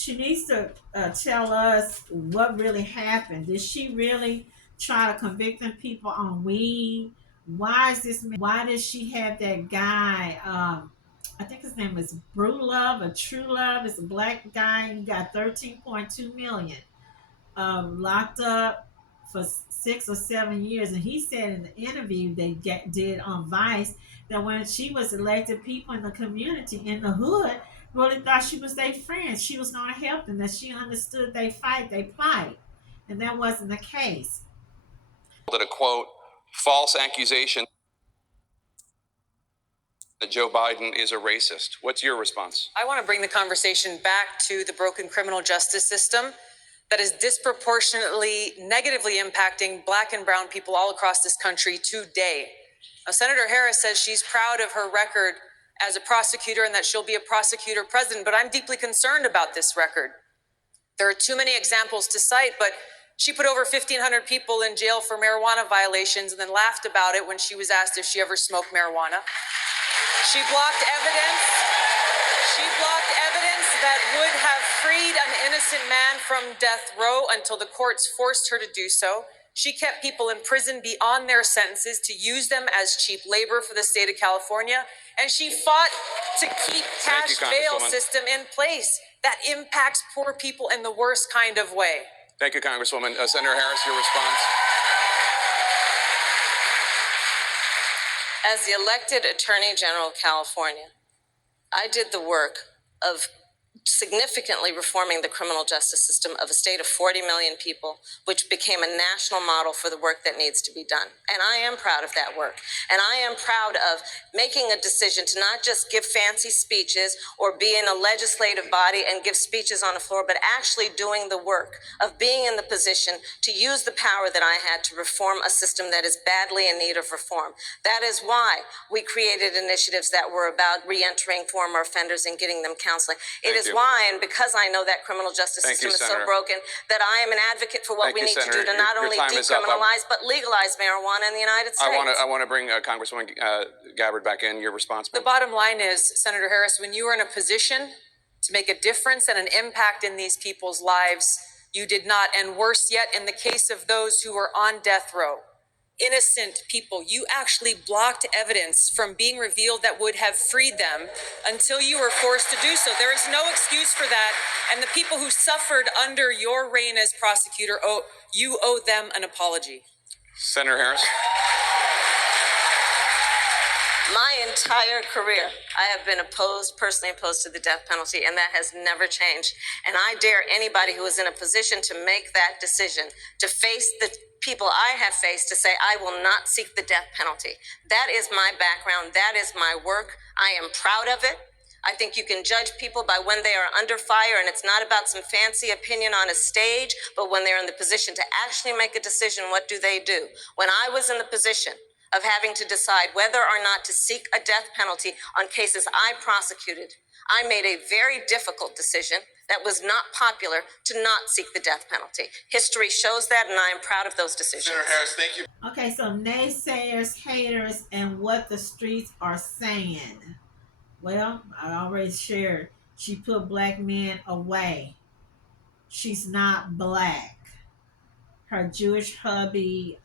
She needs to tell us what really happened. Did she really try to convict them people on weed? Why is this? Why did she have that guy? I think his name is Brew Love or True Love. It's a black guy. He got 13.2 million locked up for 6 or 7 years. And he said in the interview did on Vice that when she was elected, people in the community, in the hood, really thought she was their friend. She was going to help them, that she understood they fight, they plight. And that wasn't the case. That a quote, false accusation that Joe Biden is a racist. What's your response? I want to bring the conversation back to the broken criminal justice system that is disproportionately negatively impacting Black and brown people all across this country today. Now, Senator Harris says she's proud of her record as a prosecutor and that she'll be a prosecutor president, but I'm deeply concerned about this record. There are too many examples to cite, but she put over 1,500 people in jail for marijuana violations and then laughed about it when she was asked if she ever smoked marijuana. She blocked evidence. She blocked evidence that would have freed an innocent man from death row until the courts forced her to do so. She kept people in prison beyond their sentences to use them as cheap labor for the state of California. And she fought to keep cash bail system in place that impacts poor people in the worst kind of way. Thank you, Congresswoman. Senator Harris, your response. As the elected Attorney General of California, I did the work of significantly reforming the criminal justice system of a state of 40 million people, which became a national model for the work that needs to be done. And I am proud of that work. And I am proud of making a decision to not just give fancy speeches or be in a legislative body and give speeches on the floor, but actually doing the work of being in the position to use the power that I had to reform a system that is badly in need of reform. That is why we created initiatives that were about reentering former offenders and getting them counseling. It is why, and because I know that criminal justice system is so broken, that I am an advocate for what we need to do to not only decriminalize, but legalize marijuana in the United States. I want to bring Congresswoman Gabbard back in. Your response. The bottom line is, Senator Harris, when you are in a position to make a difference and an impact in these people's lives, you did not. And worse yet, in the case of those who are on death row, innocent people, you actually blocked evidence from being revealed that would have freed them until you were forced to do so. There is no excuse for that. And the people who suffered under your reign as prosecutor, you owe them an apology. Senator Harris. My entire career, I have been personally opposed to the death penalty, and that has never changed. And I dare anybody who is in a position to make that decision, to face the people I have faced, to say, I will not seek the death penalty. That is my background. That is my work. I am proud of it. I think you can judge people by when they are under fire, and it's not about some fancy opinion on a stage, but when they're in the position to actually make a decision, what do they do? When I was in the position of having to decide whether or not to seek a death penalty on cases I prosecuted, I made a very difficult decision that was not popular to not seek the death penalty. History shows that, and I am proud of those decisions. Senator Harris, thank you. Okay, so naysayers, haters, and what the streets are saying. Well, I already shared. She put black men away. She's not black. Her Jewish hubby,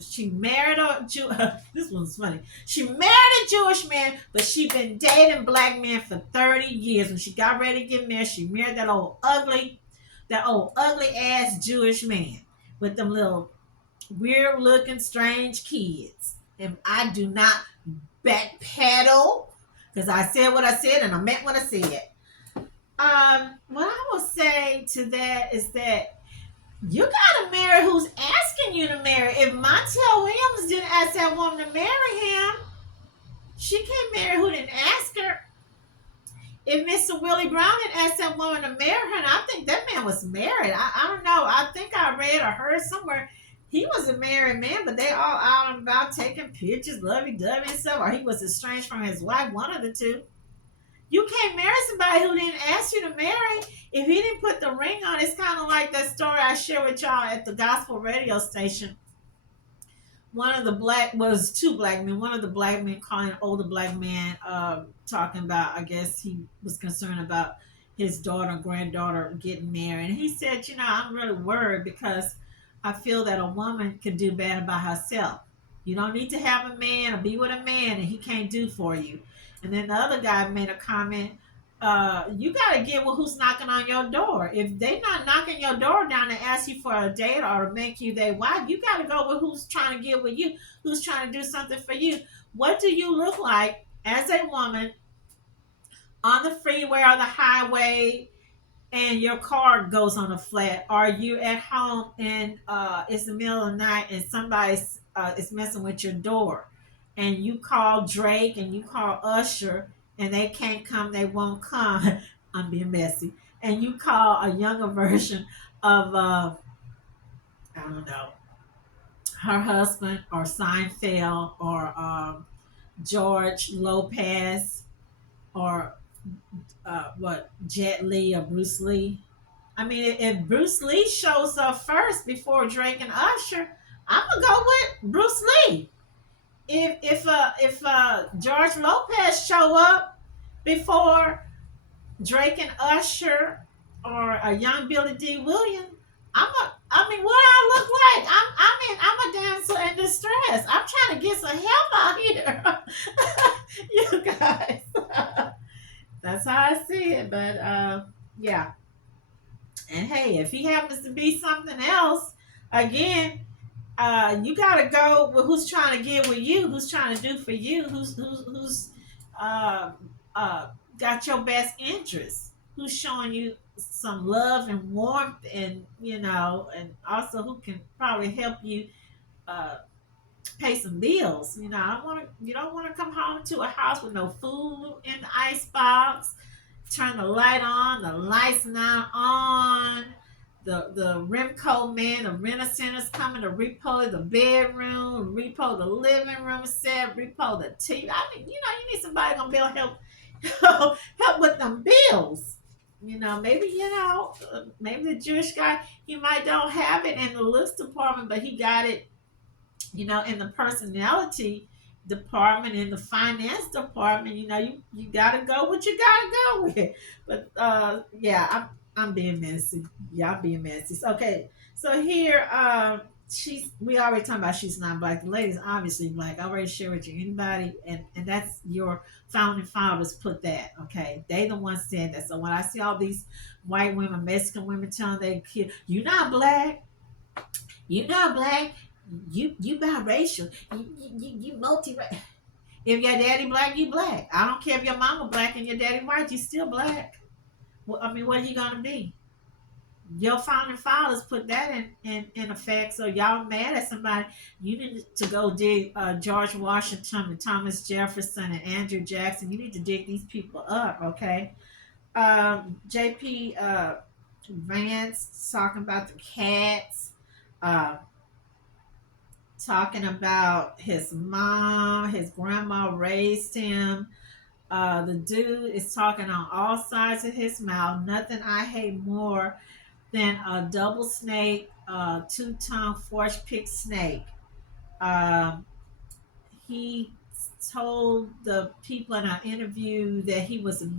she married a Jew. This one's funny. She married a Jewish man, but she been dating black men for 30 years. When she got ready to get married, she married that old ugly ass Jewish man with them little weird looking strange kids. And I do not backpedal because I said what I said and I meant what I said. What I will say to that is that you gotta marry who's asking you to marry. If Montel Williams didn't ask that woman to marry him, she can't marry who didn't ask her. If Mr. Willie Brown didn't ask that woman to marry her, and I think that man was married. I don't know. I think I read or heard somewhere he was a married man, but they all out and about taking pictures, lovey-dovey and stuff, or he was estranged from his wife, one of the two. You can't marry somebody who didn't ask you to marry. If he didn't put the ring on, it's kind of like that story I shared with y'all at the gospel radio station. One of the two black men. One of the black men calling an older black man, talking about, I guess he was concerned about his daughter, granddaughter getting married. And he said, I'm really worried because I feel that a woman can do bad by herself. You don't need to have a man or be with a man and he can't do for you. And then the other guy made a comment, you got to get with who's knocking on your door. If they not knocking your door down to ask you for a date or to make you their wife, you got to go with who's trying to get with you, who's trying to do something for you. What do you look like as a woman on the freeway or the highway and your car goes on a flat? Are you at home and it's the middle of the night and somebody is messing with your door and you call Drake and you call Usher and they can't come, they won't come. I'm being messy. And you call a younger version of I don't know, her husband or Seinfeld or George Lopez or what, Jet Li or Bruce Lee. I mean, if Bruce Lee shows up first before Drake and Usher, I'm gonna go with Bruce Lee. If George Lopez show up before Drake and Usher or a young Billy D. Williams, I mean, what I look like? I'm a damsel in distress. I'm trying to get some help out here, you guys. That's how I see it. But yeah. And hey, if he happens to be something else, again, you gotta go with who's trying to get with you, who's trying to do for you, who's uh, got your best interests, who's showing you some love and warmth, and and also who can probably help you uh, pay some bills. You don't want to come home to a house with no food in the icebox. Turn the light on, the lights not on. The Remco man, the renter center's coming to repo the bedroom, repo the living room set, repo the TV. I mean, you need somebody gonna be able to help with them bills. Maybe the Jewish guy, he might don't have it in the looks department, but he got it, in the personality department, in the finance department. You gotta go what you gotta go with. But yeah, I'm being messy. Y'all being messy. Okay, so here, we already talking about she's not black. The lady's obviously black. I already shared with you. Anybody, and that's your founding fathers put that. Okay, they the ones said that. So when I see all these white women, Mexican women telling their kids, "You're not black. You're not black. You biracial. You multi. If your daddy black, you black. I don't care if your mama black and your daddy white. You still black. Well, I mean, what are you gonna be? Your founding fathers put that in effect. So y'all mad at somebody? You need to go dig George Washington and Thomas Jefferson and Andrew Jackson. You need to dig these people up, okay? JP Vance talking about the cats. Talking about his mom, his grandma raised him. The dude is talking on all sides of his mouth. Nothing I hate more than a double snake, two-tongue force pick snake. Um, he told the people in our interview that he was a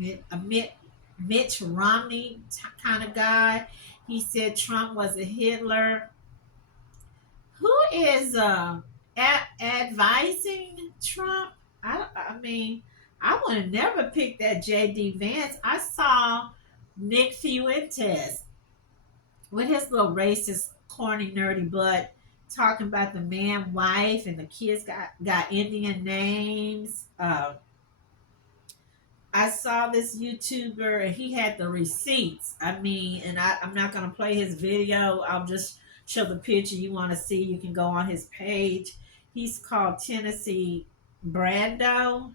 Mitch Romney kind of guy. He said Trump was a Hitler. Who is advising Trump? I mean, I would have never picked that JD Vance. I saw Nick Fuentes with his little racist, corny, nerdy butt talking about the man, wife, and the kids got Indian names. I saw this YouTuber and he had the receipts. I mean, and I'm not going to play his video. I'll just show the picture you want to see. You can go on his page. He's called Tennessee Brando.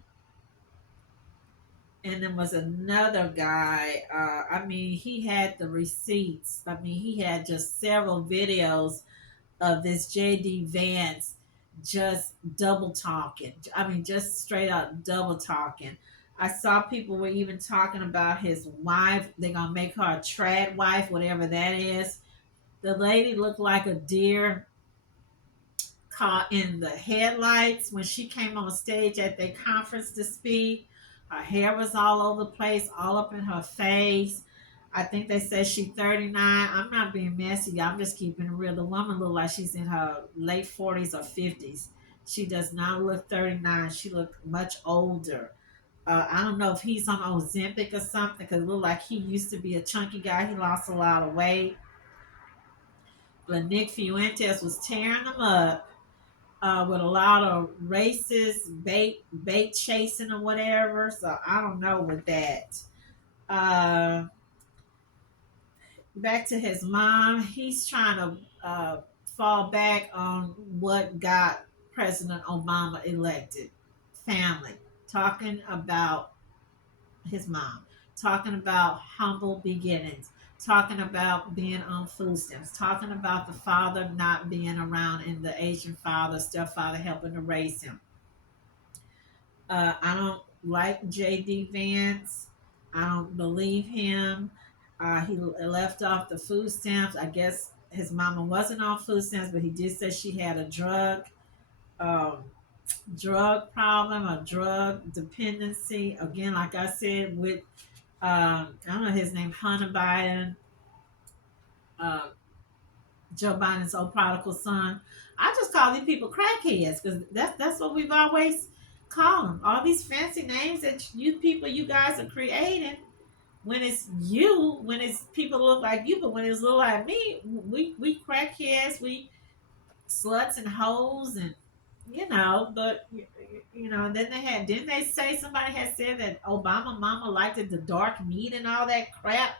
And there was another guy. I mean, he had the receipts. I mean, he had just several videos of this JD Vance just double talking. I mean, just straight up double talking. I saw people were even talking about his wife. They're going to make her a trad wife, whatever that is. The lady looked like a deer caught in the headlights when she came on stage at their conference to speak. Her hair was all over the place, all up in her face. I think they said she's 39. I'm not being messy. I'm just keeping it real. The woman look like she's in her late 40s or 50s. She does not look 39. She look much older. I don't know if he's on Ozempic or something because it looked like he used to be a chunky guy. He lost a lot of weight. But Nick Fuentes was tearing them up with a lot of racist bait chasing or whatever. So I don't know with that. Uh, Back to his mom, he's trying to fall back on what got President Obama elected. Family, talking about his mom, talking about humble beginnings, talking about being on food stamps, talking about the father not being around and the Asian father, stepfather helping to raise him. I don't like J.D. Vance. I don't believe him. He left off the food stamps. I guess his mama wasn't on food stamps, but he did say she had a um, drug problem, a drug dependency. Again, like I said, with I don't know his name, Hunter Biden, uh, Joe Biden's old prodigal son. I just call these people crackheads because that's what we've always called them. All these fancy names that you guys are creating. When it's you, when it's people look like you, but when it's look like me, we crackheads, we sluts and hoes, and But and then didn't they say somebody had said that Obama mama liked the dark meat and all that crap?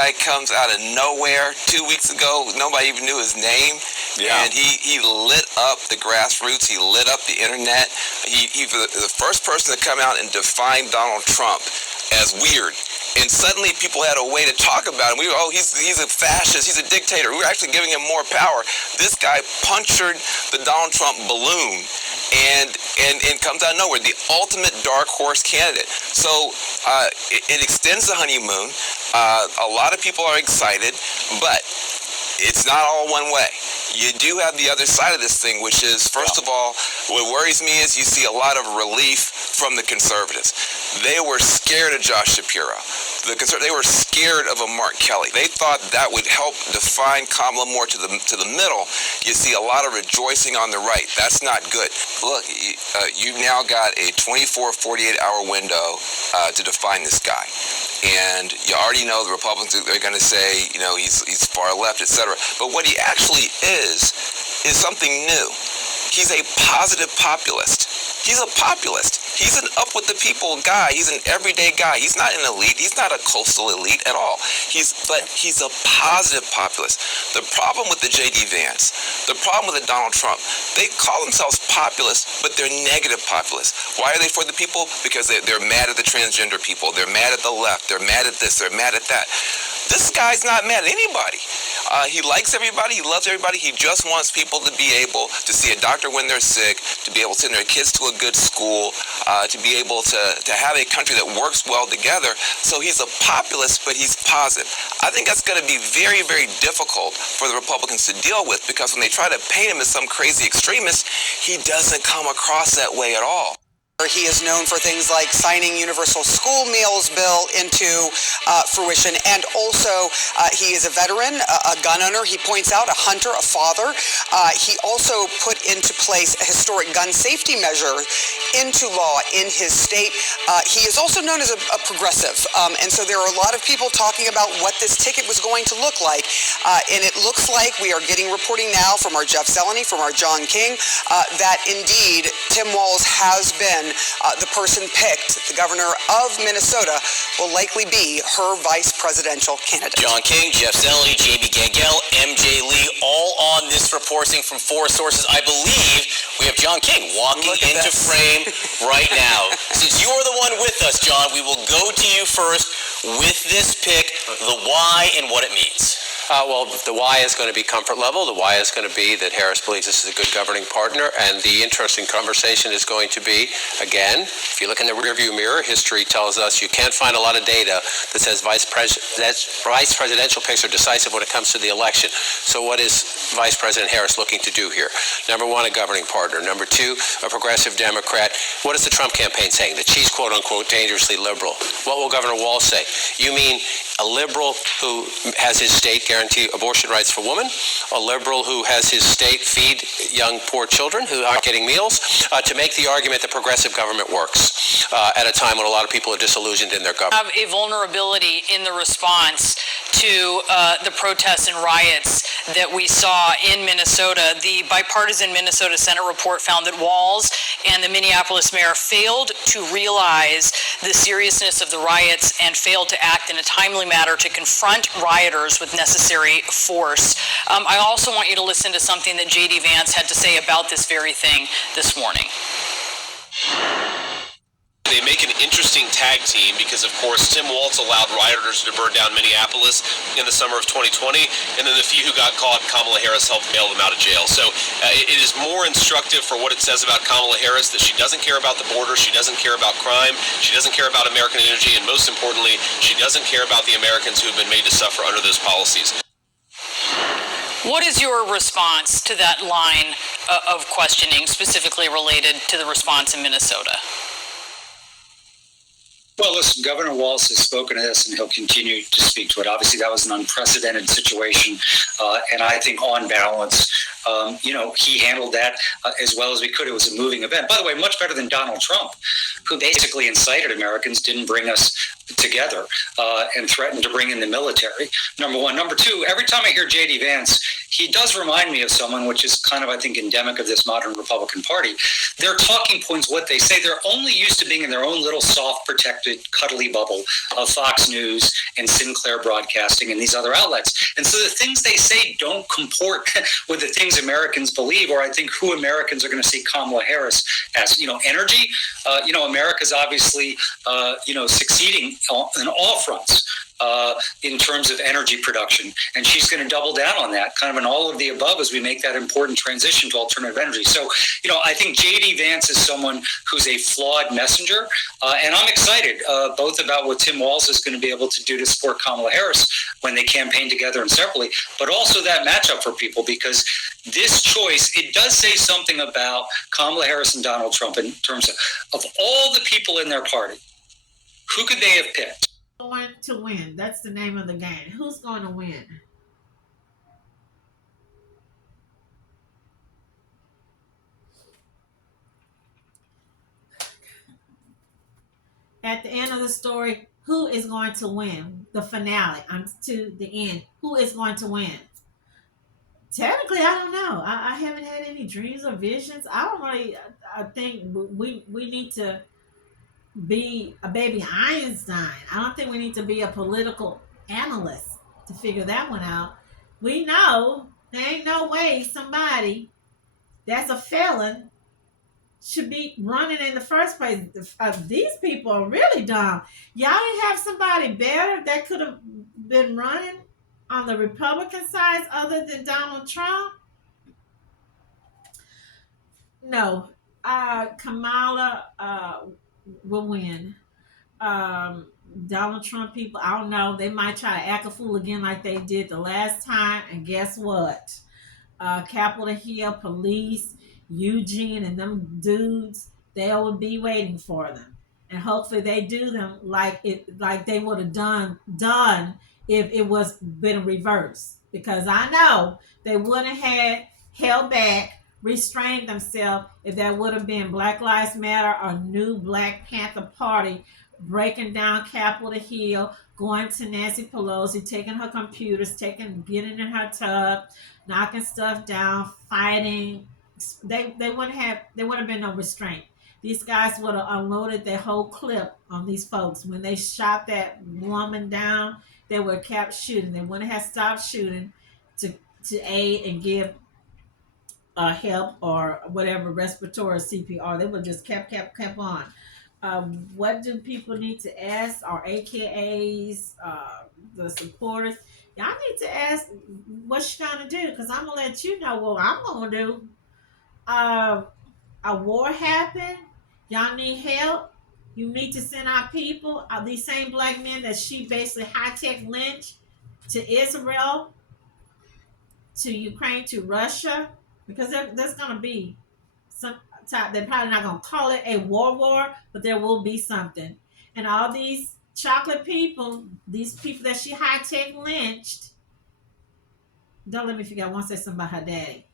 Guy comes out of nowhere 2 weeks ago. Nobody even knew his name. Yeah. And he lit up the grassroots. He lit up the internet. He was the first person to come out and define Donald Trump as weird. And suddenly people had a way to talk about him. He's a fascist. He's a dictator. We were actually giving him more power. This guy punctured the Donald Trump balloon and comes out of nowhere. The ultimate dark horse candidate. So it extends the honeymoon. A lot of people are excited, but it's not all one way. You do have the other side of this thing, which is, first of all, what worries me is you see a lot of relief from the conservatives. They were scared of Josh Shapiro. They were scared of a Mark Kelly. They thought that would help define Kamala more to the middle. You see a lot of rejoicing on the right. That's not good. Look, you've now got a 24, 48-hour window to define this guy. And you already know the Republicans are going to say, he's far left, etc. But what he actually is something new. He's a positive populist. He's a populist. He's an up with the people guy. He's an everyday guy. He's not an elite. He's not a coastal elite at all. But he's a positive populist. The problem with the J.D. Vance, the problem with the Donald Trump, they call themselves populists, but they're negative populists. Why are they for the people? Because they're mad at the transgender people. They're mad at the left. They're mad at this. They're mad at that. This guy's not mad at anybody. He likes everybody. He loves everybody. He just wants people to be able to see a doctor when they're sick, to be able to send their kids to a good school, to be able to have a country that works well together. So he's a populist, but he's positive. I think that's going to be very, very difficult for the Republicans to deal with, because when they try to paint him as some crazy extremist, he doesn't come across that way at all. He is known for things like signing universal school meals bill into fruition, and also he is a veteran, a gun owner. He points out, a hunter, a father. He also put into place a historic gun safety measure into law in his state. He is also known as a progressive, and so there are a lot of people talking about what this ticket was going to look like, and it looks like we are getting reporting now from our Jeff Zeleny, from our John King, that indeed Tim Walz has been the person picked. The governor of Minnesota will likely be her vice presidential candidate. John King, Jeff Zeleny, JB Gangel, MJ Lee, all on this reporting from 4 sources. I believe we have John King walking into frame right now. Since you are the one with us, John, we will go to you first with this pick, the why and what it means. Well, the why is going to be comfort level. The why is going to be that Harris believes this is a good governing partner. And the interesting conversation is going to be, again, if you look in the rearview mirror, history tells us you can't find a lot of data that says vice presidential picks are decisive when it comes to the election. So what is Vice President Harris looking to do here? Number 1, a governing partner. Number 2, a progressive Democrat. What is the Trump campaign saying? That she's, quote unquote, dangerously liberal. What will Governor Walz say? You mean a liberal who has his state guarantee abortion rights for women, a liberal who has his state feed young poor children who aren't getting meals, to make the argument that progressive government works at a time when a lot of people are disillusioned in their government. Have a vulnerability in the response to the protests and riots that we saw in Minnesota. The bipartisan Minnesota Senate report found that Walz and the Minneapolis mayor failed to realize the seriousness of the riots and failed to act in a timely manner to confront rioters with necessary force. I also want you to listen to something that J.D. Vance had to say about this very thing this morning. They make an interesting tag team because, of course, Tim Walz allowed rioters to burn down Minneapolis in the summer of 2020, and then the few who got caught, Kamala Harris helped bail them out of jail. So it is more instructive for what it says about Kamala Harris that she doesn't care about the border, she doesn't care about crime, she doesn't care about American energy, and most importantly, she doesn't care about the Americans who have been made to suffer under those policies. What is your response to that line of questioning specifically related to the response in Minnesota? Well, listen, Governor Walz has spoken to this, and he'll continue to speak to it. Obviously, that was an unprecedented situation, and I think on balance, he handled that as well as we could. It was a moving event. By the way, much better than Donald Trump, who basically incited Americans, didn't bring us together, and threatened to bring in the military, number one. Number two, every time I hear J.D. Vance, he does remind me of someone, which is kind of, I think, endemic of this modern Republican Party. Their talking points, what they say, they're only used to being in their own little soft, protected, cuddly bubble of Fox News and Sinclair Broadcasting and these other outlets. And so the things they say don't comport with the things Americans believe, or I think who Americans are going to see Kamala Harris as. Energy, America's obviously, succeeding on all fronts. In terms of energy production. And she's going to double down on that, kind of an all of the above as we make that important transition to alternative energy. So, I think J.D. Vance is someone who's a flawed messenger. And I'm excited both about what Tim Walz is going to be able to do to support Kamala Harris when they campaign together and separately, but also that matchup for people, because this choice, it does say something about Kamala Harris and Donald Trump in terms of all the people in their party. Who could they have picked? Going to win. That's the name of the game. Who's going to win? At the end of the story, who is going to win? The finale. To the end. Who is going to win? Technically, I don't know. I haven't had any dreams or visions. I think we need to be a baby Einstein. I don't think we need to be a political analyst to figure that one out. We know there ain't no way somebody that's a felon should be running in the first place. These people are really dumb. Y'all didn't have somebody better that could have been running on the Republican side other than Donald Trump? No. Kamala will win. Donald Trump people, I don't know, they might try to act a fool again like they did the last time, and guess what? Capitol Hill police, Eugene, and them dudes, they will be waiting for them, and hopefully they do them like they would have done if it was been reversed, because I know they would have had held back, restrained themselves if that would have been Black Lives Matter or New Black Panther Party breaking down Capitol Hill, going to Nancy Pelosi, taking her computers, getting in her tub, knocking stuff down, fighting. They wouldn't have been no restraint. These guys would have unloaded their whole clip on these folks. When they shot that woman down, they would have kept shooting. They wouldn't have stopped shooting to aid and give help or whatever, respiratory CPR. They would just kept on. What do people need to ask our AKAs, the supporters? Y'all need to ask what she's gonna do, because I'm gonna let you know what I'm gonna do. A war happened. Y'all need help. You need to send our people, these same black men that she basically high-tech lynched, to Israel, to Ukraine, to Russia, because there's going to be some type. They're probably not going to call it a war, but there will be something. And all these chocolate people, these people that she high tech lynched. Don't let me forget. I want to say something about her daddy.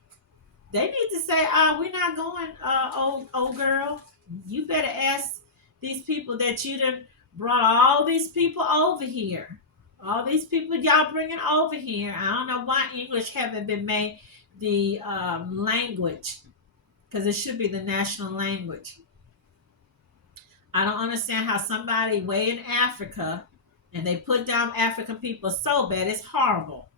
They need to say, we're not going, old girl. You better ask these people that you done brought all these people over here. All these people y'all bringing over here. I don't know why English haven't been made the language, because it should be the national language. I don't understand how somebody way in Africa and they put down African people so bad. It's horrible.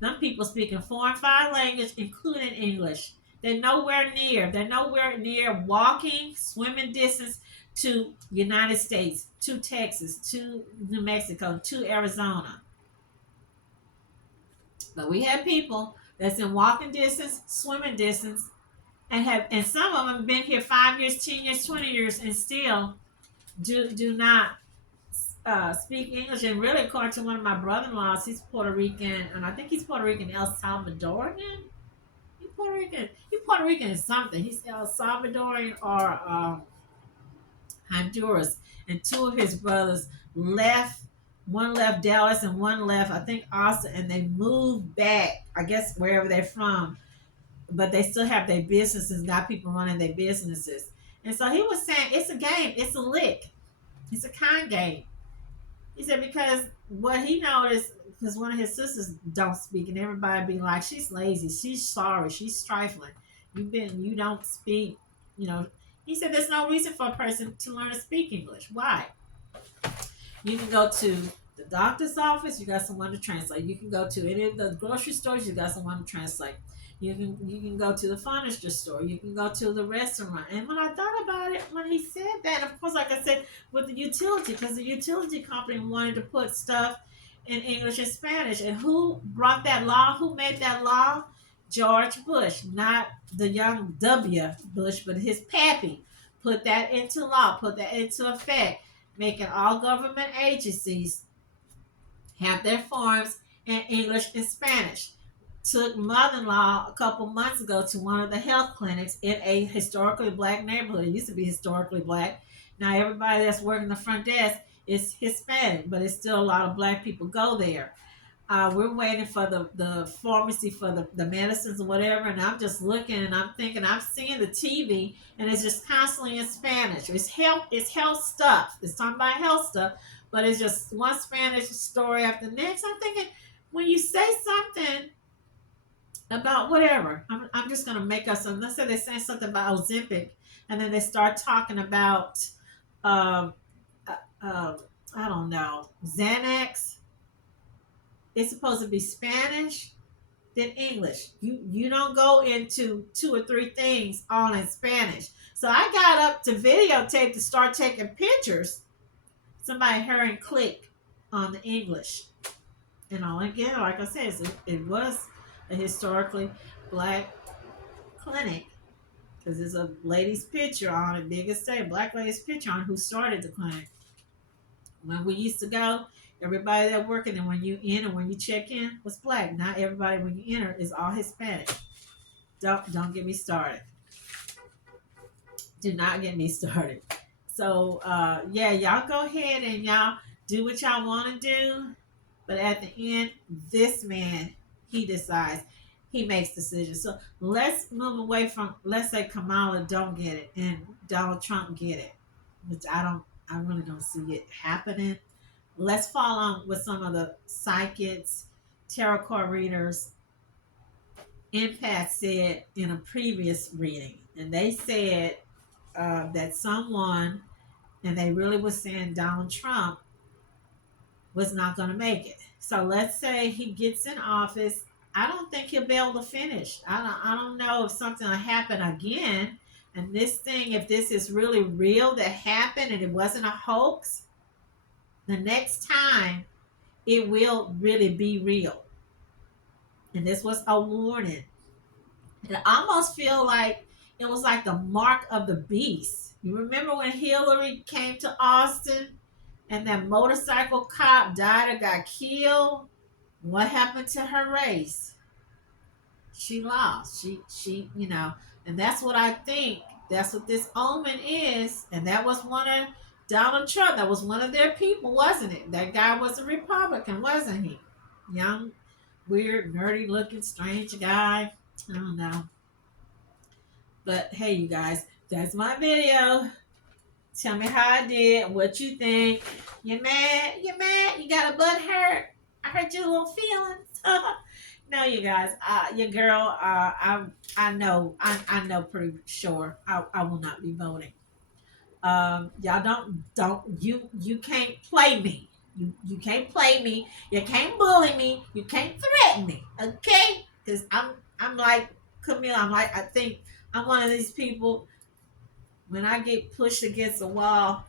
Some people speaking 4 and 5 languages, including English. They're nowhere near walking, swimming distance to United States, to Texas, to New Mexico, to Arizona. But we have people that's in walking distance, swimming distance, and some of them have been here 5 years, 10 years, 20 years, and still do not speak English. And really, according to one of my brother-in-laws, he's Puerto Rican, and I think he's Puerto Rican, El Salvadorian. He's Puerto Rican. He's Puerto Rican is something. He's El Salvadorian or Honduras. And two of his brothers left. One left Dallas and one left, I think, Austin, and they moved back, I guess, wherever they're from. But they still have their businesses, got people running their businesses. And so he was saying, it's a game, it's a lick, it's a con game. He said because what he noticed, because one of his sisters don't speak, and everybody be like, she's lazy, she's sorry, she's trifling. You don't speak, you know. He said there's no reason for a person to learn to speak English. Why? You can go to the doctor's office, you got someone to translate. You can go to any of the grocery stores, you got someone to translate. You can go to the furniture store. You can go to the restaurant. And when I thought about it, when he said that, of course, like I said, with the utility, because the utility company wanted to put stuff in English and Spanish. And who brought that law? Who made that law? George Bush, not the young W. Bush, but his pappy put that into law, put that into effect, making all government agencies have their forms in English and Spanish. Took mother-in-law a couple months ago to one of the health clinics in a historically black neighborhood. It used to be historically black. Now everybody that's working the front desk is Hispanic, but it's still a lot of black people go there. We're waiting for the pharmacy for the medicines or whatever, and I'm just looking and I'm thinking, I'm seeing the TV and it's just constantly in Spanish. It's health stuff. It's talking about health stuff, but it's just one Spanish story after the next. I'm thinking, when you say something about whatever, I'm just gonna make up something. Let's say they're saying something about Ozempic, and then they start talking about um, I don't know, Xanax. It's supposed to be Spanish, then English. You don't go into 2 or 3 things all in Spanish. So I got up to videotape to start taking pictures. Somebody heard click on the English. Again, like I said, it was a historically black clinic, because there's a lady's picture on it, biggest day, black lady's picture on who started the clinic. When we used to go, everybody that working, and when you in and when you check in was black. Not everybody when you enter is all Hispanic. Don't get me started. Do not get me started. So yeah, y'all go ahead and y'all do what y'all want to do. But at the end, this man, he decides. He makes decisions. So let's move away from, let's say Kamala don't get it and Donald Trump get it, which I really don't see it happening. Let's follow on with some of the psychics, tarot card readers, empaths said in a previous reading. And they said that someone, and they really was saying Donald Trump was not going to make it. So let's say he gets in office. I don't think he'll be able to finish. I don't know if something will happen again. And this thing, if this is really real that happened and it wasn't a hoax, the next time it will really be real. And this was a warning. And I almost feel like it was like the mark of the beast. You remember when Hillary came to Austin and that motorcycle cop died or got killed? What happened to her race? She lost. She, and that's what I think. That's what this omen is. And that was one of Donald Trump, that was one of their people, wasn't it? That guy was a Republican, wasn't he? Young, weird, nerdy looking, strange guy. I don't know. But hey, you guys, that's my video. Tell me how I did, what you think. You mad? You mad? You got a butt hurt? I hurt your little feelings. No, you guys, your girl, I know, I know pretty sure I will not be voting. Y'all don't you can't play me. You can't play me. You can't bully me. You can't threaten me. Okay? Because I'm like Camille. I think I'm one of these people. When I get pushed against a wall,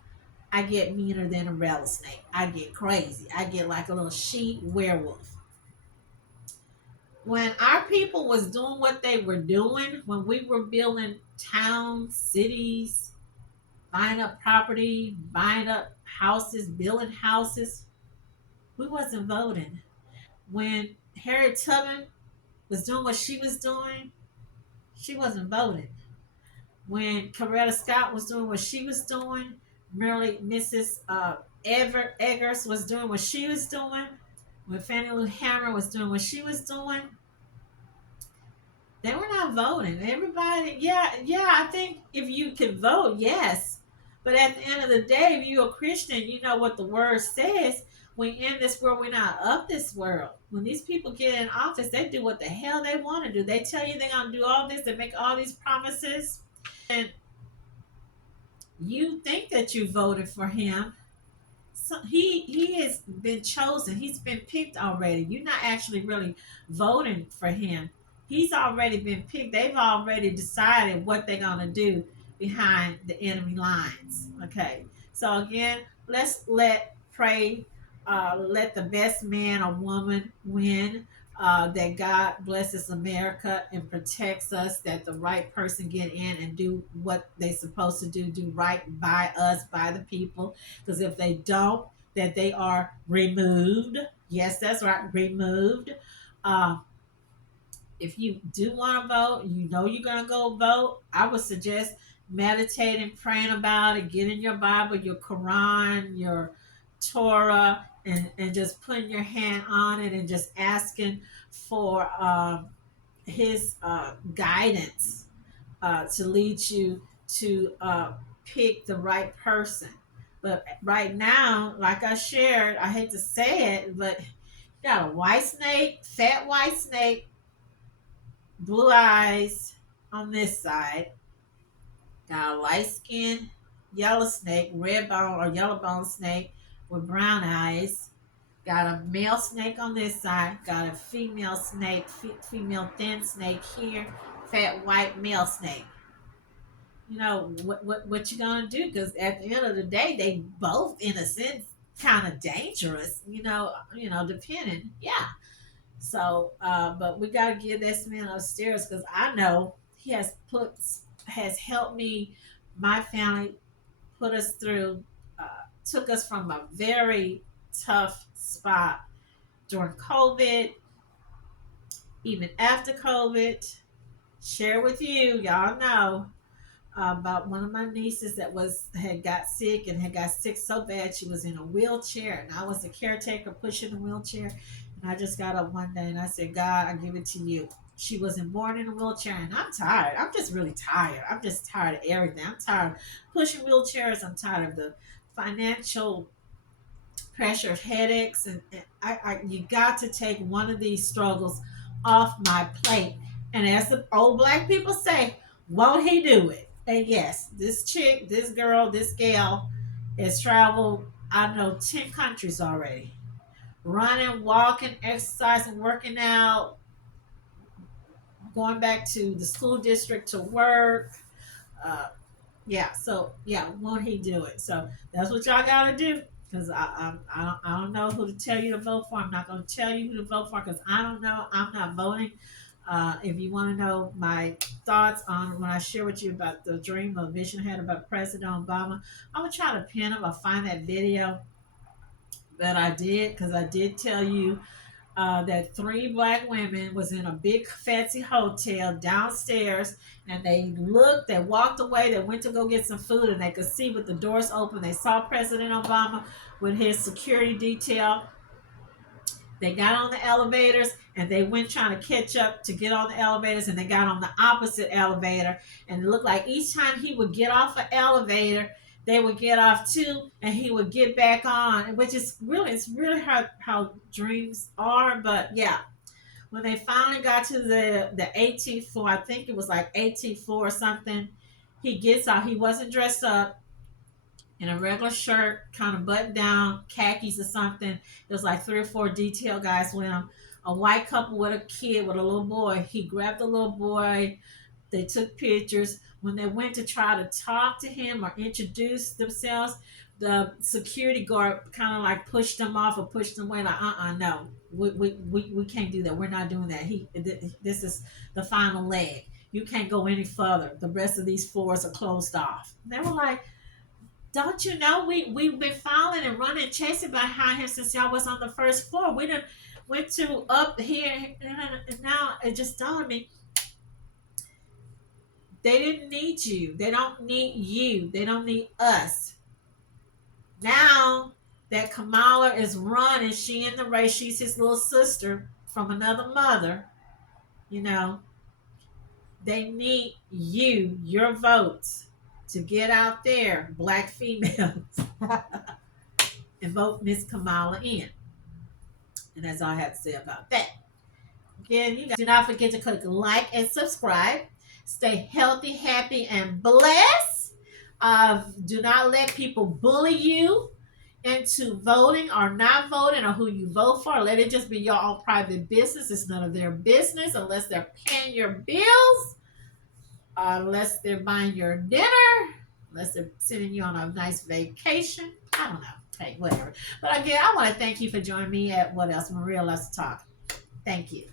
I get meaner than a rattlesnake. I get crazy. I get like a little sheep werewolf. When our people was doing what they were doing, when we were building towns, cities, buying up property, buying up houses, building houses, we wasn't voting. When Harriet Tubman was doing what she was doing, she wasn't voting. When Coretta Scott was doing what she was doing, merely Mrs. Eggers was doing what she was doing, when Fannie Lou Hamer was doing what she was doing, they were not voting. Everybody, yeah, I think if you could vote, yes. But at the end of the day, if you're a Christian, you know what the word says. We in this world, we're not of this world. When these people get in office, they do what the hell they want to do. They tell you they're going to do all this, they make all these promises. And you think that you voted for him. So he has been chosen. He's been picked already. You're not actually really voting for him. He's already been picked. They've already decided what they're gonna do behind the enemy lines. Okay. So again, let's pray. Let the best man or woman win. That God blesses America and protects us. That the right person get in and do what they're supposed to do. Do right by us, by the people. Because if they don't, that they are removed. Yes, that's right, removed. Uh, if you do want to vote, you know you're going to go vote, I would suggest meditating, praying about it, getting your Bible, your Quran, your Torah, and just putting your hand on it and just asking for his guidance to lead you to pick the right person. But right now, like I shared, I hate to say it, but you got a white snake, fat white snake, blue eyes on this side. Got a light skinned yellow snake, red bone or yellow bone snake with brown eyes. Got a male snake on this side. Got a female snake, female thin snake here. Fat white male snake. You know what you gonna do? Because at the end of the day, they both, in a sense, kind of dangerous. Depending. Yeah. So, but we gotta give this man upstairs because I know he has helped me, my family, put us through, took us from a very tough spot during COVID, even after COVID. Share with you, y'all know about one of my nieces that had got sick and had got sick so bad she was in a wheelchair, and I was the caretaker pushing the wheelchair. And I just got up one day and I said, God, I give it to you. She wasn't born in a wheelchair, and I'm tired. I'm just really tired. I'm just tired of everything. I'm tired of pushing wheelchairs. I'm tired of the financial pressure of headaches, and you got to take one of these struggles off my plate. And as the old black people say, won't he do it? And yes, this chick, this girl, this gal has traveled, I know, 10 countries already. Running, walking, exercising, working out, going back to the school district to work. Won't he do it? So that's what y'all got to do. Because I don't know who to tell you to vote for. I'm not going to tell you who to vote for because I don't know. I'm not voting. If you want to know my thoughts on when I share with you about the dream or vision I had about President Obama, I'm going to try to pin them or find that video that I did, because I did tell you that 3 black women was in a big fancy hotel downstairs, and they walked away, they went to go get some food, and they could see with the doors open, they saw President Obama with his security detail. They got on the elevators and they went trying to catch up to get on the elevators, and they got on the opposite elevator, and it looked like each time he would get off an elevator, they would get off too, and he would get back on, which is really, it's really how dreams are. But yeah, when they finally got to the 18th floor, I think it was like 18th floor or something, he gets out. He wasn't dressed up in a regular shirt, kind of buttoned down, khakis or something. It was like 3 or 4 detail guys with him. A white couple with a kid, with a little boy. He grabbed the little boy. They took pictures. When they went to try to talk to him or introduce themselves, the security guard kind of like pushed them off or pushed them away. Like, no, we can't do that. We're not doing that. This is the final leg. You can't go any further. The rest of these floors are closed off. And they were like, don't you know we've been following and running, chasing behind him since y'all was on the first floor. We done went to up here, and now it just dawned on me. They didn't need you. They don't need you. They don't need us. Now that Kamala is running, she in the race, she's his little sister from another mother, they need you, your votes, to get out there, black females, and vote Miss Kamala in. And that's all I have to say about that. Again, you guys do not forget to click like and subscribe. Stay healthy, happy, and blessed. Do not let people bully you into voting or not voting, or who you vote for. Let it just be your own private business. It's none of their business unless they're paying your bills, unless they're buying your dinner, unless they're sending you on a nice vacation. I don't know. Hey, whatever. But again, I want to thank you for joining me at What Else? Maria Loves to Talk. Thank you.